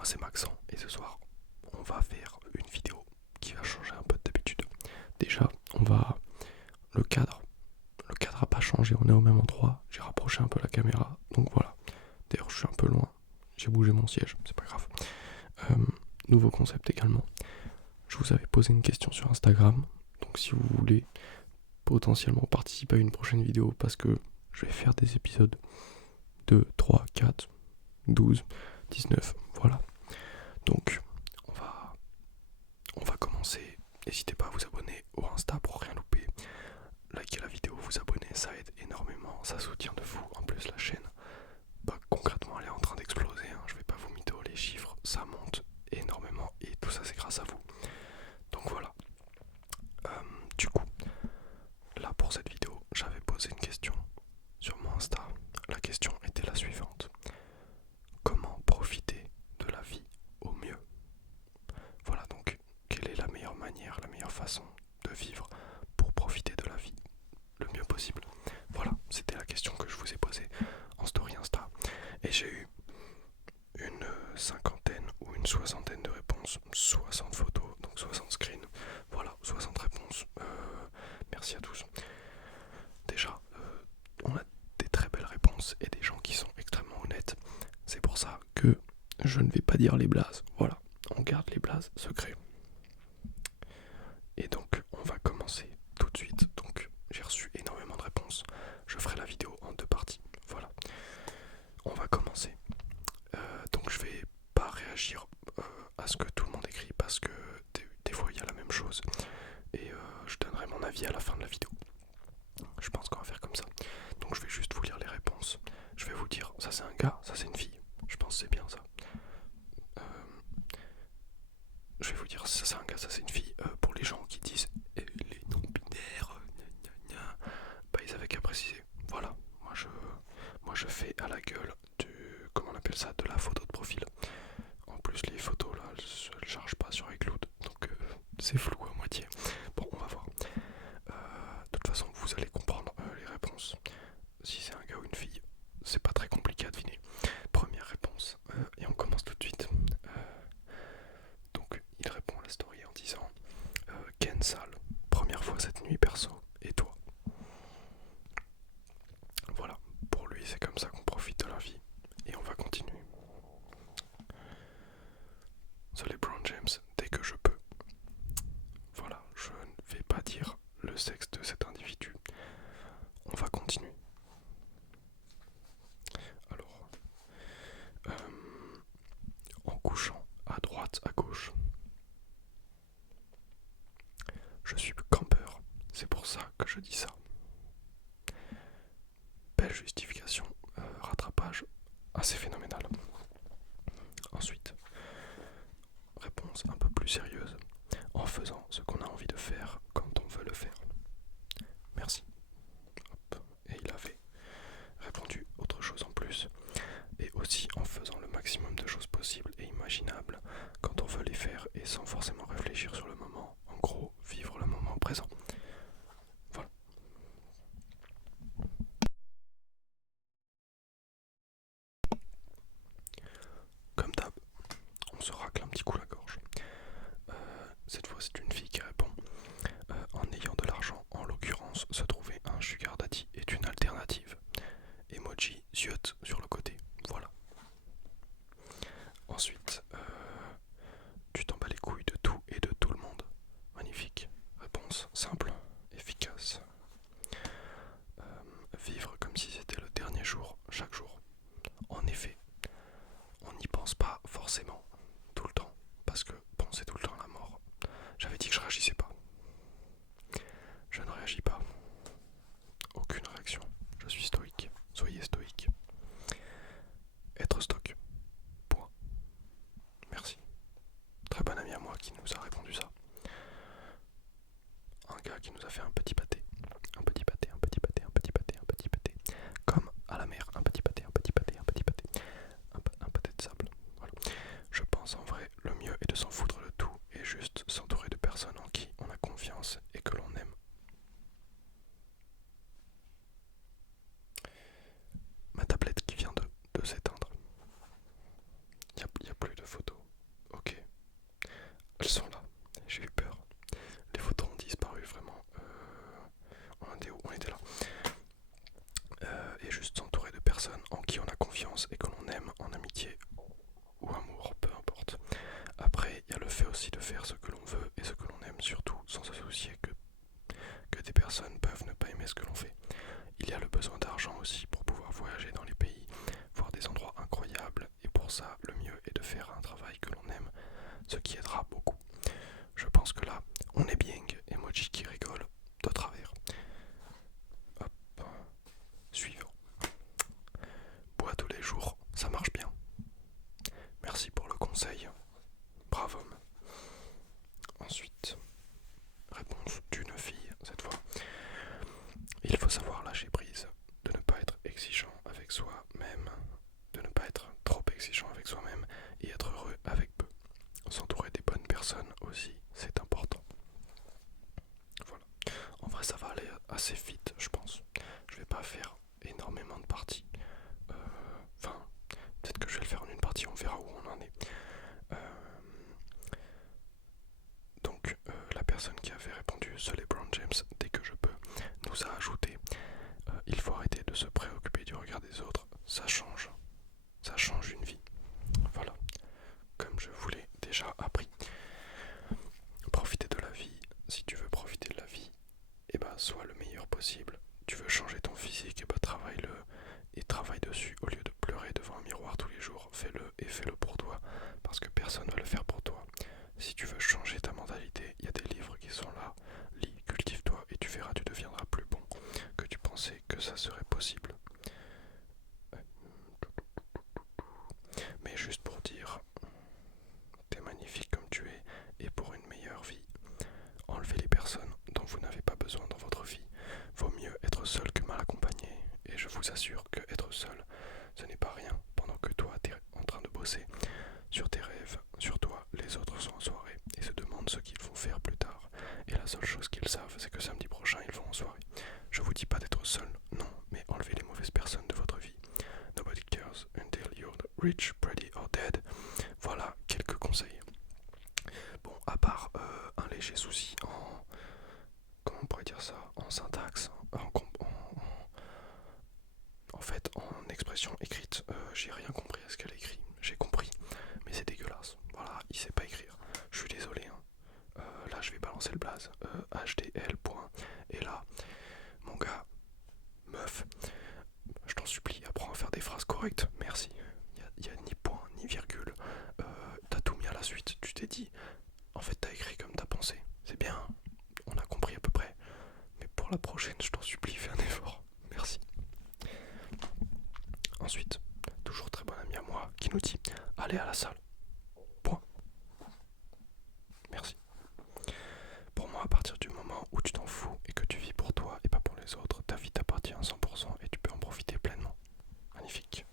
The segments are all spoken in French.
moi c'est Maxent et ce soir on va faire une vidéo qui va changer un peu d'habitude. Déjà, on va le cadre. Le cadre a pas changé, on est au même endroit. J'ai rapproché un peu la caméra, donc voilà. D'ailleurs, je suis un peu loin. J'ai bougé mon siège, c'est pas grave. Euh, Nouveau concept également. Je vous avais posé une question sur Instagram, donc si vous voulez potentiellement participer à une prochaine vidéo, parce que je vais faire des épisodes 2, 3, 4, 12, 19, voilà. Donc, on va, on va commencer. N'hésitez pas à vous abonner au Insta pour rien louper. Likez la vidéo, vous abonner, ça aide énormément, ça soutient de fou. En plus, la chaîne, bah, concrètement, elle est en train d'exploser. Hein. Je vais pas vous mytho, les chiffres, ça monte énormément et tout ça, c'est grâce à vous. Donc voilà. Euh, du coup, là pour cette vidéo, j'avais posé une question sur mon Insta. La question était la suivante: comment profiter de la vie au mieux? Voilà, donc quelle est la meilleure manière, la meilleure façon de vivre pour profiter de la vie le mieux possible? Voilà, c'était la question que je vous ai posée en story Insta. Et j'ai eu une cinquantaine ou une soixantaine de réponses, 60 photos, donc 60 screens. Voilà, 60 réponses. Merci à tous. Déjà, on a des très belles réponses et des gens qui sont extrêmement honnêtes. C'est pour ça que je ne vais pas dire les blazes. Voilà, on garde les blazes secrets. Et donc, on va commencer tout de suite. Donc, j'ai reçu énormément de réponses. Je ferai la vidéo en deux parties. Voilà, on va commencer. Donc, je vais pas réagir à ce que tout le monde écrit parce que des fois il y a la même chose. Et je donnerai mon avis à la fin de la vidéo. Je pense qu'on va faire comme ça. Donc, je vais juste vous lire les réponses. Je vais vous dire, ça c'est un gars, ça c'est une fille. Je pense que c'est bien ça. Euh, je vais vous dire, ça c'est un gars, ça c'est une fille. Pour les gens qui disent les non-binaires, bah ils avaient qu'à préciser. Voilà, moi je fais à la gueule du, comment on appelle ça, de la photo de profil. En plus les photos là, elles chargent pas sur iCloud, donc c'est flou à moitié. Bon, on va voir. De toute façon, vous allez comprendre les réponses. Si c'est un gars ou une fille, c'est pas très compliqué à deviner. Première réponse, et on commence tout de suite. Donc il répond à la story en disant Ken Sale, première fois cette nuit perso, et toi? Voilà, pour lui c'est comme ça qu'on profite de la vie. Et on va continuer. The LeBron James, dès que je peux. Voilà, je ne vais pas dire le sexe de cet individu. On va continuer. Alors, en couchant à droite, à gauche. Je suis campeur, c'est pour ça que je dis ça. Belle justification, rattrapage assez phénoménal. Ensuite, réponse un peu plus sérieuse, en faisant ce qu'on a envie de faire quand on veut le faire. Merci. Hop. Et il avait répondu autre chose en plus, et aussi en faisant le maximum de choses possibles et imaginables quand on veut les faire et sans forcément réfléchir sur le moment. En gros, vivre le moment présent. Voilà. Comme d'hab, on se racle un petit coup la gorge. Cette fois, c'est une fille qui répond en ayant de l'argent, en l'occurrence, se trouver un sugar daddy est une alternative. Emoji ziote sur le côté. Voilà. Ensuite, tu t'en bats les couilles de tout et de tout le monde. Magnifique. Réponse simple, efficace. Vivre comme si c'était le dernier jour, chaque jour. En effet, on n'y pense pas forcément tout le temps, parce que penser tout le temps à la mort. J'avais dit que je réagissais pas. Je ne réagis pas. Aucune réaction. Je suis stoïque. Soyez stoïque. Être stock. Point. Merci. Très bon ami à moi qui nous a répondu ça. Un gars qui nous a fait un petit pâté. Un petit pâté, un petit pâté, un petit pâté, un petit pâté. Comme à la mer, un petit pâté, un petit pâté, un petit pâté. Un pâté de sable. Voilà. Je pense en vrai, le mieux est de s'en foutre de tout et juste s'entourer de personnes en qui on a confiance et que l'on aime. Ma tablette qui vient de s'éteindre. Il n'y a plus de photos. les jours, ça marche bien. Merci pour le conseil. Bravo. Ensuite, réponse d'une fille, cette fois. Il faut savoir lâcher prise, de ne pas être exigeant avec soi-même, de ne pas être trop exigeant avec soi-même et être heureux avec peu. S'entourer des bonnes personnes aussi, c'est important. Voilà. En vrai, ça va aller assez vite, je pense. Je vais pas faire énormément de parties. Enfin, peut-être que je vais le faire en une partie, on verra où on en est. Donc, la personne qui avait répondu, ce LeBron James, dès que je peux, nous a ajouté il faut arrêter de se préoccuper du regard des autres, ça change une vie. Voilà, comme je vous l'ai déjà appris. Profiter de la vie, si tu veux profiter de la vie, et bah sois le meilleur possible. Tu veux changer ton physique, et bah travaille-le et travaille dessus au lieu de pleurer devant un miroir tous les jours. Fais-le et fais-le pour toi, parce que personne ne va le faire pour toi. Si tu veux changer ta mentalité, il y a des livres qui sont là. Lis, cultive-toi et tu verras, tu deviendras plus bon que tu pensais que ça serait possible. Mais juste pour dire, t'es magnifique comme tu es et pour une meilleure vie, enlevez les personnes dont vous n'avez pas besoin dans votre vie. Vaut mieux être seul que mal accompagné. Et je vous assure que être seul, ce n'est pas rien. Pendant que toi, t'es en train de bosser sur tes rêves, sur toi, les autres sont en soirée et se demandent ce qu'ils vont faire plus tard. Et la seule chose qu'ils savent, c'est que samedi prochain, ils vont en soirée. Je vous dis pas d'être seul, non, mais enlevez les mauvaises personnes de votre vie. Nobody cares until you're rich, pretty or dead. Voilà quelques conseils. Bon, à part un léger souci en... Comment on pourrait dire ça? En syntaxe, en fait, en expression écrite, j'ai rien compris à ce qu'elle écrit. J'ai compris, mais c'est dégueulasse. Voilà, il sait pas écrire. Je suis désolé. Hein. Là, je vais balancer le blaze. HDL. Et là, mon gars, meuf, je t'en supplie, apprends à faire des phrases correctes. Merci. Il y a ni point, ni virgule. T'as tout mis à la suite. Tu t'es dit, en fait, t'as écrit comme t'as pensé. C'est bien. On a compris à peu près. Mais pour la prochaine, je t'en supplie, fais un effort. Merci. Ensuite, toujours très bon ami à moi qui nous dit allez à la salle. Point. Merci. Pour moi, à partir du moment où tu t'en fous et que tu vis pour toi et pas pour les autres, ta vie t'appartient à 100% et tu peux en profiter pleinement. Magnifique.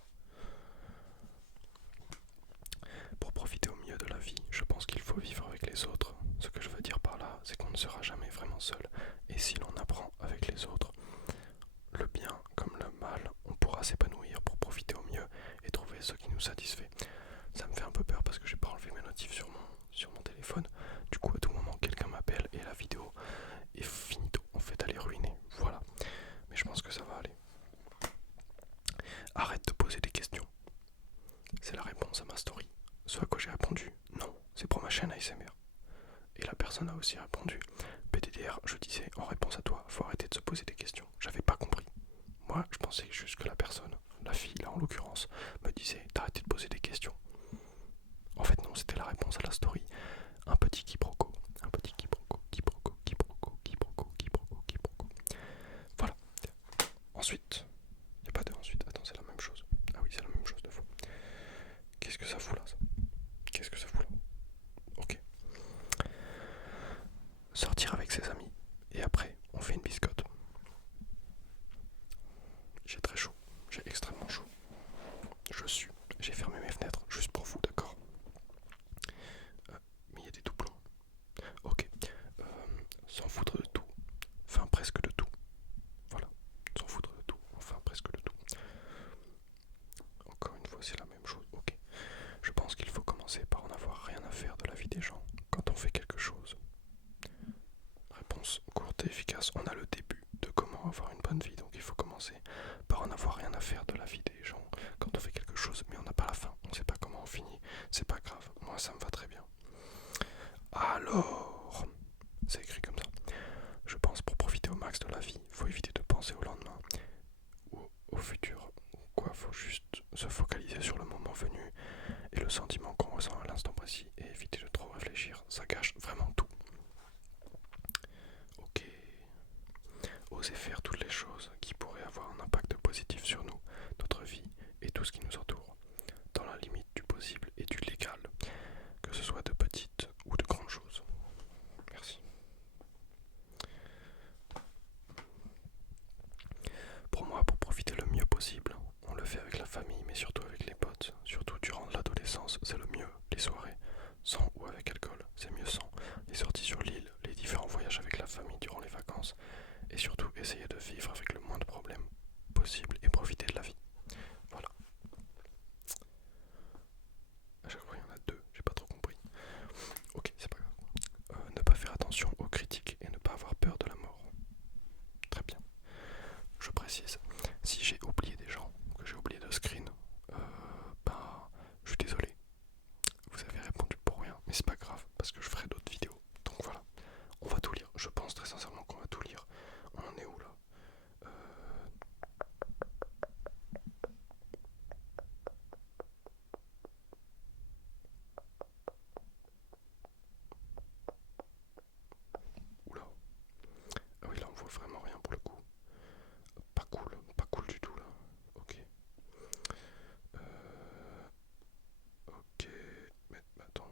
Pour profiter au mieux de la vie, je pense qu'il faut vivre avec les autres. Ce que je veux dire par là, c'est qu'on ne sera jamais vraiment seul. Et si l'on apprend avec les autres, le bien comme le mal, on pourra s'épanouir pour profiter au mieux et trouver ce qui nous satisfait. Ça me fait un peu peur parce que j'ai pas enlevé mes notifs sur mon téléphone. Du coup, à tout moment, quelqu'un m'appelle et la vidéo est finito. En fait, elle est ruinée. Voilà. Mais je pense que ça va aller. Arrête de poser des questions. C'est la réponse à ma story. Ce à quoi j'ai répondu, non, c'est pour ma chaîne ASMR. Et la personne a aussi répondu, PDDR, je disais en réponse à toi, faut arrêter de se poser des questions. J'avais pas compris. Moi, je pensais juste que la personne, la fille là en l'occurrence, me disait d'arrêter de poser des questions. En fait non, c'était la réponse à la story. Un petit quiproquo. Un petit quiproquo, quiproquo, quiproquo, quiproquo, quiproquo, quiproquo. Voilà. Ensuite, il n'y a pas de ensuite. Attends, c'est la même chose. Ah oui, c'est la même chose de fois. Qu'est-ce que ça fout là, ça? Qu'est-ce que ça fout là? Ok. Sortir avec ses amis. Et après, on fait une biscotte. J'ai très chaud. J'ai extrêmement chaud. J'ai fermé mes fenêtres juste pour vous, d'accord? Mais il y a des doublons. Ok. S'en foutre de tout. Enfin, presque de tout. Voilà. S'en foutre de tout. Enfin, presque de tout. Encore une fois, c'est la même chose. Ok. Je pense qu'il faut commencer par en avoir rien à faire de la vie des gens quand on fait quelque chose. Réponse courte et efficace. On a le début de comment avoir une bonne vie, donc il faut commencer par en avoir rien à faire de la vie des gens quand on fait quelque chose, mais on n'a pas la fin, on ne sait pas comment on finit, c'est pas grave, moi ça me va très bien. Alors, c'est écrit comme ça. Je pense pour profiter au max de la vie, faut éviter de penser au lendemain ou au futur. Quoi, faut juste se focaliser sur le moment venu et le sentiment qu'on ressent à l'instant précis et éviter de trop réfléchir, ça gâche vraiment tout. Ok. Oser faire toutes les choses qui pourraient avoir un impact positif sur nous, notre vie et tout ce qui nous surtout avec les potes, surtout durant l'adolescence, c'est le mieux. Les soirées, sans ou avec alcool, c'est mieux sans. Les sorties sur l'île, les différents voyages avec la famille durant les vacances, et surtout essayer de vivre avec le moins de problèmes possible et profiter de la vie. Voilà. À chaque fois il y en a deux, j'ai pas trop compris. Ok, c'est pas grave. Ne pas faire attention aux critiques et ne pas avoir peur de la mort. Très bien. Je précise, si j'ai oublié des gens, que j'ai oublié de screen, je suis désolé. Vous avez répondu pour rien, mais c'est pas grave, parce que je ferai d'autres vidéos. Donc voilà, on va tout lire. Je pense très sincèrement qu'on va tout lire. On en est où là? Oula. Ah oui, là on voit vraiment rien pour le coup. Pas cool du tout là. Ok. Ok. Mais attends.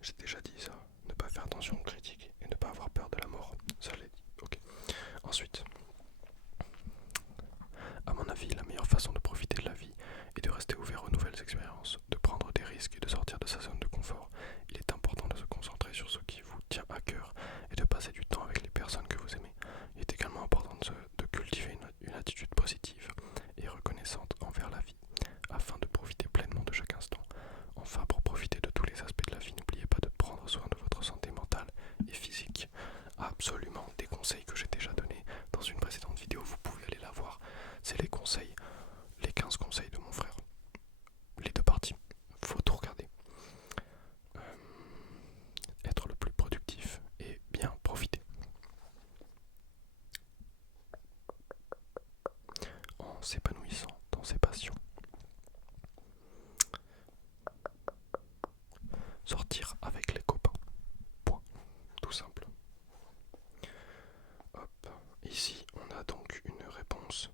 J'ai déjà dit ça. Ne pas faire attention aux critiques et ne pas avoir peur de la mort. Ça je l'ai dit. Ok. Ensuite. À mon avis, la meilleure façon de profiter de la vie est de rester ouvert aux nouvelles expériences, de prendre des risques et de sortir de sa zone de confort. Il est important de se concentrer sur ce qui vous tient à cœur et de passer du temps avec les personnes que vous aimez. Il est également important de cultiver une attitude positive et reconnaissante envers la vie, afin de profiter pleinement de chaque instant. Enfin, pour profiter de tous les aspects de la vie, n'oubliez pas de prendre soin de votre santé mentale et physique. Absolument, des conseils que j'ai déjà donnés dans une précédente vidéo, vous pouvez aller la voir. C'est les conseils, les 15 conseils de mon frère. Les deux parties, faut tout regarder. Être le plus productif et bien profiter. En s'épanouissant dans ses passions. Sortir avec les copains. Point. Tout simple. Hop. Ici, on a donc une réponse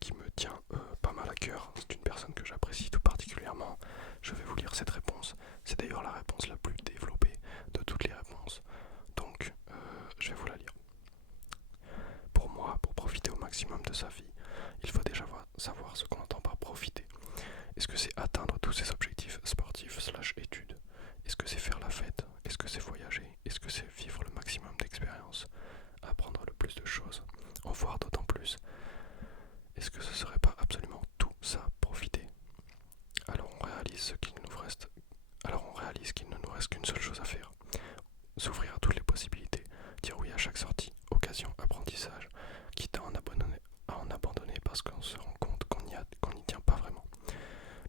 qui me tient pas mal à cœur. C'est une personne que j'apprécie tout particulièrement. Je vais vous lire cette réponse. C'est d'ailleurs la réponse la plus développée de toutes les réponses. Donc, je vais vous la lire. Pour moi, pour profiter au maximum de sa vie, il faut déjà savoir ce qu'on entend par profiter. Est-ce que c'est atteindre tous ses objectifs sportifs / études? Est-ce que c'est faire la fête? Est-ce que c'est voyager? Est-ce que c'est vivre le maximum d'expériences? Apprendre le plus de choses? En voir d'autant plus? Est-ce que ce serait pas absolument tout ça, profiter? Alors on réalise qu'il ne nous reste qu'une seule chose à faire. S'ouvrir à toutes les possibilités, dire oui à chaque sortie, occasion, apprentissage, quitte à en abandonner parce qu'on se rend compte qu'on n'y tient pas vraiment.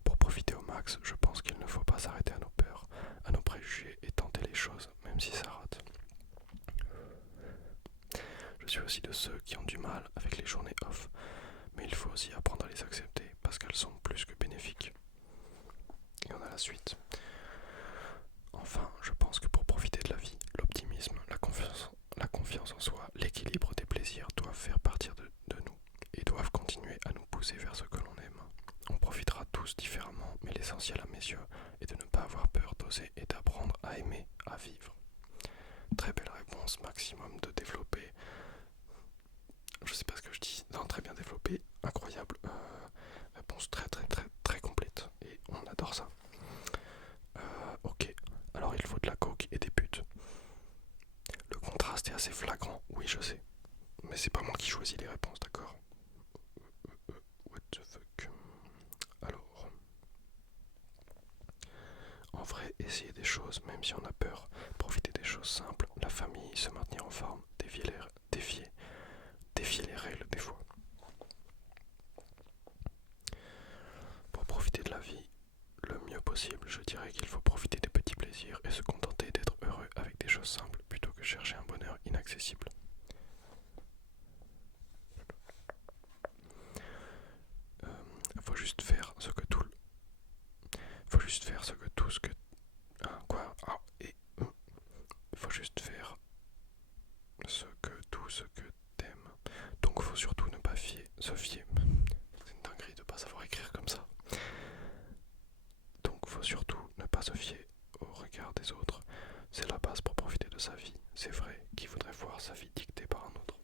Pour profiter au max, je pense qu'il ne faut pas s'arrêter à nos peurs, à nos préjugés et tenter les choses, même si ça rate. Je suis aussi de ceux qui ont du mal avec les journées off, mais il faut aussi apprendre à les accepter parce qu'elles sont plus que bénéfiques. Et on a la suite. Enfin, je pense que pour profiter de la vie, l'optimisme, la confiance en soi, l'équilibre des plaisirs doivent faire partir de nous et doivent continuer à nous pousser vers ce que l'on aime. On profitera tous différemment, mais l'essentiel à mes yeux est de ne pas avoir peur d'oser et d'apprendre à aimer, à vivre. Très belle réponse, maximum de développer. Je sais pas ce que je dis, non, très bien développé, incroyable. Réponse très complète et on adore ça. Ok, alors il faut de la coke et des putes. Le contraste est assez flagrant, oui je sais. Mais c'est pas moi qui choisis les réponses, d'accord? What the fuck? Alors, en vrai, essayer des choses, même si on a peur, profiter des choses simples, la famille, se maintenir en forme, défier les règles des fois. Pour profiter de la vie le mieux possible, je dirais qu'il faut profiter des petits plaisirs et se contenter d'être heureux avec des choses simples plutôt que chercher un bonheur inaccessible. Faut juste faire ce que tout ce que quoi ah, et faut juste faire tout ce que t'aimes. Donc faut surtout ne pas se fier. C'est une dinguerie de pas savoir écrire comme ça. Donc faut surtout ne pas se fier au regard des autres. C'est la base pour profiter de sa vie. C'est vrai, qui voudrait voir sa vie dictée par un autre?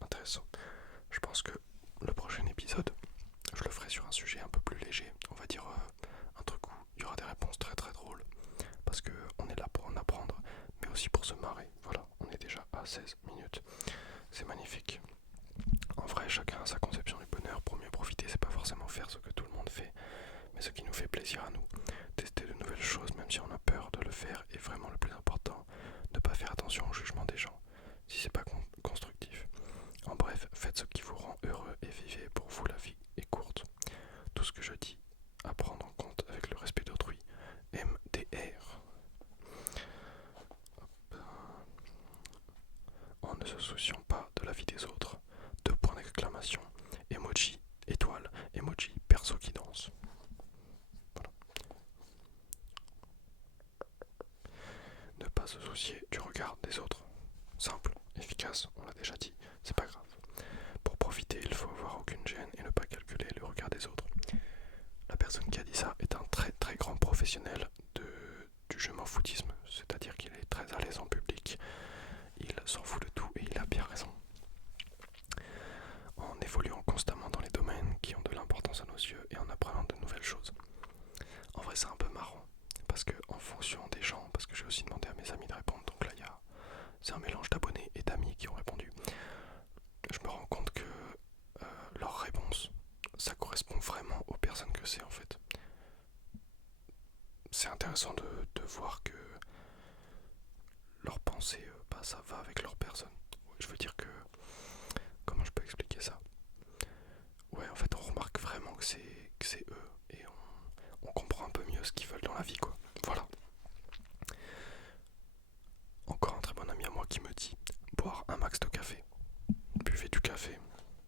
Intéressant. Je pense que le prochain chacun a sa conception du bonheur. Pour mieux profiter, c'est pas forcément faire ce que tout le monde fait, mais ce qui nous fait plaisir à nous. Tester de nouvelles choses, même si on a peur de le faire, est vraiment le plus important. Ne pas faire attention au jugement des gens, si c'est pas constructif. En bref, faites ce qui vous rend heureux et vivez pour vous, la vie est courte. Tout ce que je dis, à prendre en compte avec le respect d'autrui. MDR. En ne se souciant pas de la vie des autres. 2 points d'exclamation. Emoji, étoile, emoji, perso qui danse. Voilà. Ne pas se soucier du regard des autres. Simple, efficace, on l'a déjà dit, c'est pas grave. Pour profiter, il faut avoir aucune gêne et ne pas calculer le regard des autres. La personne qui a dit ça est un très très grand professionnel du je m'en foutisme, c'est-à-dire qu'il est très à l'aise en public, il s'en fout de tout et il a bien raison. En évoluant constamment dans les domaines qui ont de l'importance à nos yeux et en apprenant de nouvelles choses. En vrai c'est un peu marrant, parce que en fonction des gens, parce que j'ai aussi demandé à mes amis de répondre, donc là c'est un mélange d'abonnés et d'amis qui ont répondu. Je me rends compte que leur réponse, ça correspond vraiment aux personnes que c'est en fait. C'est intéressant de voir que leur pensée, ça va avec leur personne. Je veux dire que... Comment je peux expliquer ça? Ouais, en fait, on remarque vraiment que c'est eux et on comprend un peu mieux ce qu'ils veulent dans la vie, quoi. Voilà. Encore un très bon ami à moi qui me dit boire un max de café. Buvez du café,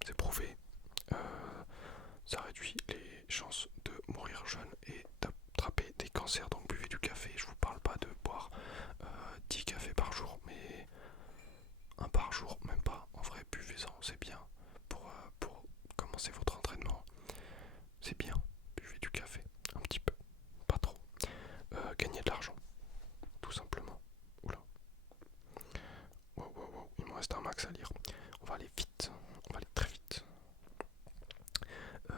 c'est prouvé. Ça réduit les chances de mourir jeune et d'attraper des cancers. Donc buvez du café. Je vous parle pas de boire 10 cafés par jour, mais un par jour, même pas. En vrai, buvez-en, c'est bien pour commencer votre entraînement. C'est bien, buvez du café, un petit peu, pas trop. Gagnez de l'argent, tout simplement. Oula. Wow, il me reste un max à lire. On va aller vite, on va aller très vite.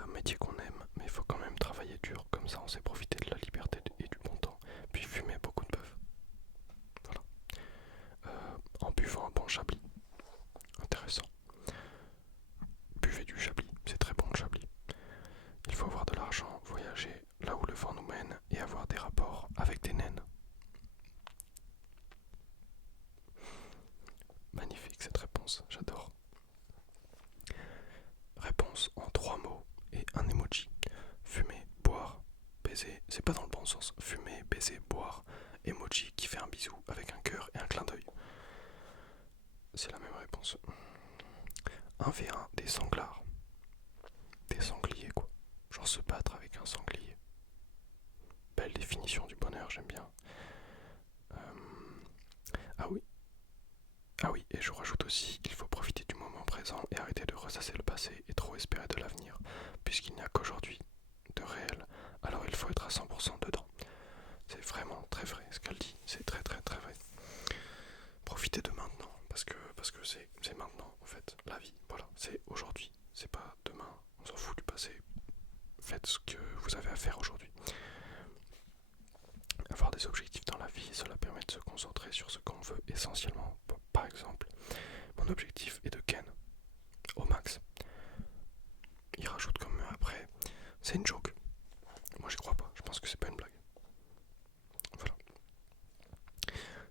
Métier qu'on aime, mais il faut quand même travailler dur, comme ça on sait profiter de la liberté et du bon temps. Puis fumer beaucoup de bœuf. Voilà. En buvant un bon chablis. Intéressant. Buvez du chablis, c'est très bon le chablis. Il faut avoir de l'argent, voyager là où le vent nous mène et avoir des rapports avec des naines. Magnifique cette réponse, j'adore. Réponse en 3 mots et un emoji. Fumer, boire, baiser, c'est pas dans le bon sens. Fumer, baiser, boire, emoji qui fait un bisou avec un cœur et un clin d'œil. C'est la même réponse. 1v1, des sanglards. Des sangliers quoi. Genre se battre avec un sanglier. Belle définition du bonheur, j'aime bien. Ah oui, et je rajoute aussi qu'il faut profiter du moment présent et arrêter de ressasser le passé et trop espérer de l'avenir, puisqu'il n'y a qu'aujourd'hui de réel, alors il faut être à 100% dedans. C'est vraiment très vrai ce qu'elle dit, c'est très très très vrai. Profitez de maintenant, parce que c'est maintenant en fait, la vie, voilà, c'est aujourd'hui, c'est pas demain, on s'en fout du passé. Faites ce que vous avez à faire aujourd'hui. Avoir des objectifs dans la vie, cela permet de se concentrer sur ce qu'on veut essentiellement. Par exemple, mon objectif est de ken au max. Il rajoute comme après, c'est une joke. Moi j'y crois pas, je pense que c'est pas une blague. Voilà.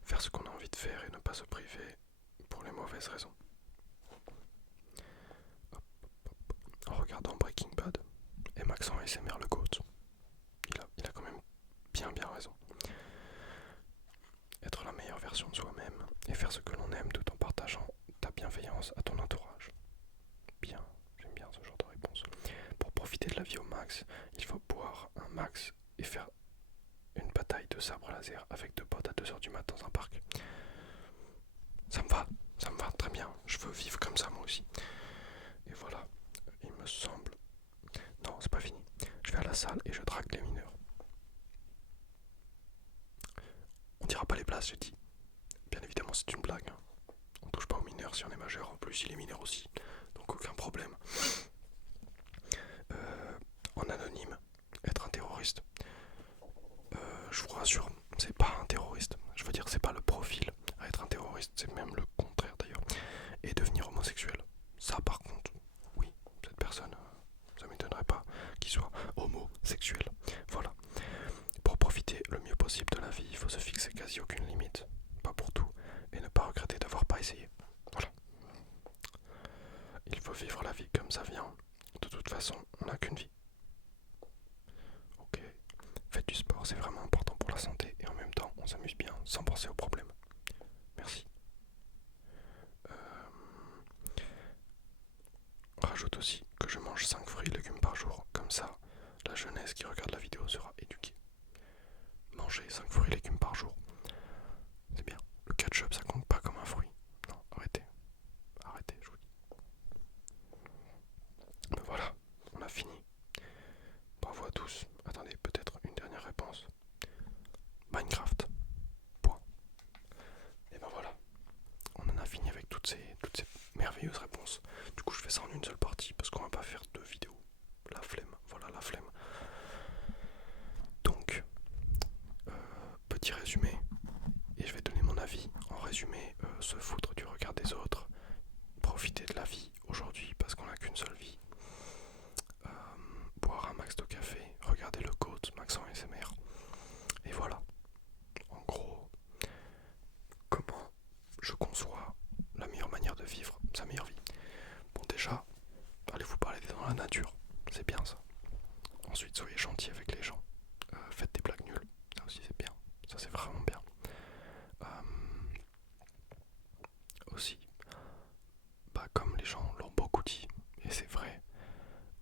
Faire ce qu'on a envie de faire et ne pas se priver pour les mauvaises raisons. En regardant Breaking Bad, et Max en ASMR le GOAT, il a quand même bien raison. Être la meilleure version de soi-même et faire ce que l'on aime tout en partageant ta bienveillance à ton entourage. Bien, j'aime bien ce genre de réponse. Pour profiter de la vie au max, il faut boire un max et faire une bataille de sabre laser avec 2 potes à 2h du mat dans un parc. Ça me va très bien. Je veux vivre comme ça moi aussi. Et voilà, il me semble... Non, c'est pas fini. Je vais à la salle et je drague les mineurs. On dira pas les places, j'ai dit. Bien évidemment, c'est une blague. On touche pas aux mineurs si on est majeur. En plus, il est mineur aussi. Donc aucun problème. En anonyme, être un terroriste. Je vous rassure, c'est pas un terroriste. Je veux dire, c'est pas le profil à être un terroriste. C'est même le contraire d'ailleurs. Et devenir homosexuel. Ça par contre, oui. sexuelle. Voilà. Pour profiter le mieux possible de la vie, il faut se fixer quasi aucune limite, pas pour tout, et ne pas regretter d'avoir pas essayé. Voilà. Il faut vivre la vie comme ça vient. De toute façon, on n'a qu'une vie. Ok. Faites du sport, c'est vraiment important pour la santé, et en même temps, on s'amuse bien sans penser aux problèmes. Merci. Rajoute aussi que je mange 5 fruits et légumes par jour, comme ça, la jeunesse qui regarde la vidéo sera éduquée. Manger 5 fruits et légumes par jour, c'est bien. Le ketchup, ça compte pas comme un fruit. Non, arrêtez. Arrêtez, je vous dis. Ben voilà, on a fini. Bravo à tous. Attendez, peut-être une dernière réponse. Minecraft. Point. Et ben voilà. On en a fini avec toutes ces merveilleuses réponses. Du coup, je fais ça en une seule partie parce qu'on va pas faire 2 vidéos. La flemme, voilà la flemme. Donc, petit résumé. Et je vais donner mon avis. En résumé, se foutre du regard des autres. Profiter de la vie aujourd'hui parce qu'on n'a qu'une seule vie. Boire un max de café. Regarder le Côte, Max en SMR. Et voilà. En gros, comment je conçois la meilleure manière de vivre sa meilleure vie. Bon, déjà, allez vous balader dans la nature, c'est bien ça. Ensuite, soyez gentil avec les gens. Faites des blagues nulles, ça aussi c'est bien. Ça c'est vraiment bien. Aussi, comme les gens l'ont beaucoup dit, et c'est vrai,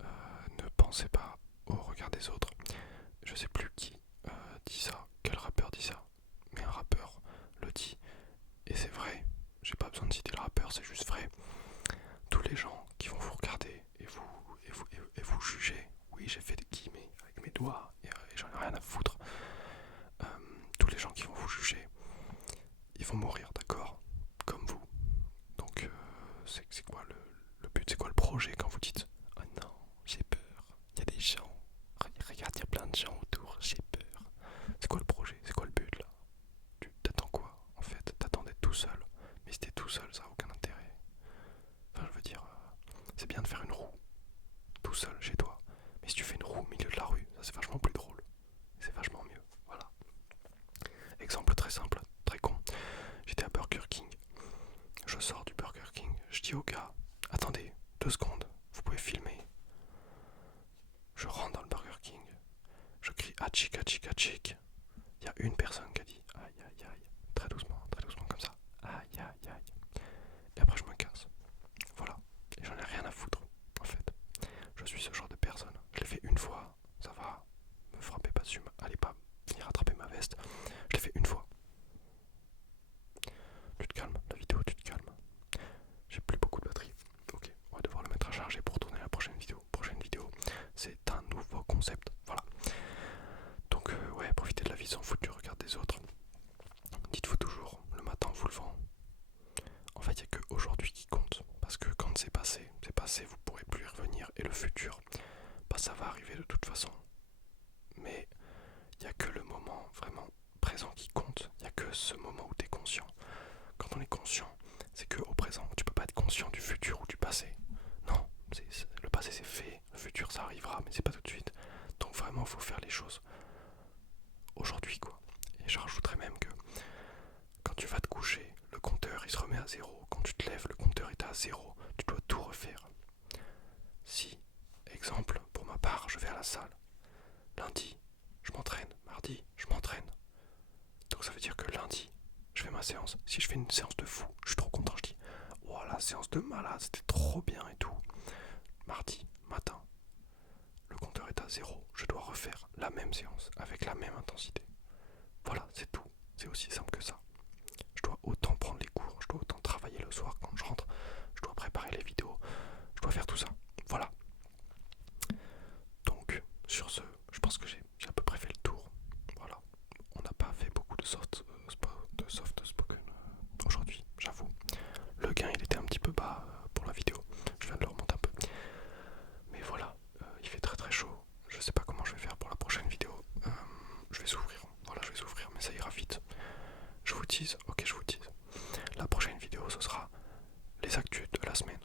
ne pensez pas au regard des autres. Je sais plus qui dit ça, quel rappeur dit ça, mais un rappeur le dit, et c'est vrai. J'ai pas besoin de citer le rappeur, c'est juste vrai. Tous les gens qui vont vous regarder et vous juger, oui j'ai fait des guillemets avec mes doigts et j'en ai rien à foutre. Tous les gens qui vont vous juger, ils vont mourir, d'accord, comme vous. Donc c'est quoi le but, c'est quoi le projet quand vous dites oh non, j'ai peur, il y a des gens, regarde, il y a plein de gens autour, j'ai peur. C'est quoi le projet, c'est quoi le but là? Tu t'attends quoi en fait? T'attends d'être tout seul, mais si t'es tout seul, ça n'a aucun intérêt. Enfin, je veux dire, c'est bien de faire une roue tout seul chez toi, mais si tu fais une roue au milieu de la rue, ça c'est vachement plus drôle. C'est vachement mieux. Voilà. Exemple très simple, très con. J'étais à Burger King. Je sors du Burger King. Je dis au gars, attendez, 2 secondes, vous pouvez filmer. Je rentre dans le Burger King. Je crie achik achik achik. Il y a une personne qui a dit aïe aïe aïe. Très doucement comme ça. Aïe aïe aïe. Et après je me casse. Voilà. Et j'en ai rien à foutre, en fait. Je suis ce genre de personne. Je l'ai fait une fois, ça va. Me frappez pas dessus, allez pas venir attraper ma veste. Je l'ai fait une fois. Tu te calmes, la vidéo, tu te calmes. J'ai plus beaucoup de batterie. Ok, on va devoir le mettre à charger pour tourner la prochaine vidéo. Prochaine vidéo, c'est un nouveau concept. Voilà. Donc ouais, profitez de la vie sans foutre du regard des autres. Dites-vous toujours, le matin en vous levant, en fait il n'y a que aujourd'hui qui compte. Parce que quand c'est passé, vous pourrez plus y revenir. Et le futur, ça va arriver de toute façon. Mais il n'y a que le moment vraiment présent qui compte. Il n'y a que ce moment où tu es conscient. Quand on est conscient, c'est qu'au présent, tu peux pas être conscient du futur ou du passé. Non, le passé c'est fait, le futur ça arrivera, mais c'est pas tout de suite. Donc vraiment, il faut faire les choses aujourd'hui, quoi. Et je rajouterais même que quand tu vas te coucher, le compteur il se remet à 0. Quand tu te lèves, le compteur est à 0. Tu dois tout refaire. Si, exemple, pour ma part, je vais à la salle. Lundi, je m'entraîne. Mardi, je m'entraîne. Donc ça veut dire que lundi, je fais ma séance. Si je fais une séance de fou, je suis trop content. Je dis, oh la séance de malade, c'était trop bien et tout. Mardi, matin, le compteur est à 0. Je dois refaire la même séance avec la même intensité. Voilà, c'est tout. C'est aussi simple que ça. Je dois autant prendre les cours, je dois autant travailler le soir quand je rentre, je dois préparer les vidéos, je dois faire tout ça. Voilà. Donc, sur ce, je pense que j'ai à peu près fait le tour. Voilà. On n'a pas fait beaucoup de soft spoken aujourd'hui, j'avoue. Le gain, il était un petit peu bas pour la vidéo. Je viens de le remonter un peu. Mais voilà, il fait très très chaud. Je sais pas comment je vais faire pour la prochaine vidéo. Je vais s'ouvrir. Voilà, je vais s'ouvrir, mais ça ira vite. Je vous tease, ok, je vous tease. La prochaine vidéo, ce sera les actus de la semaine.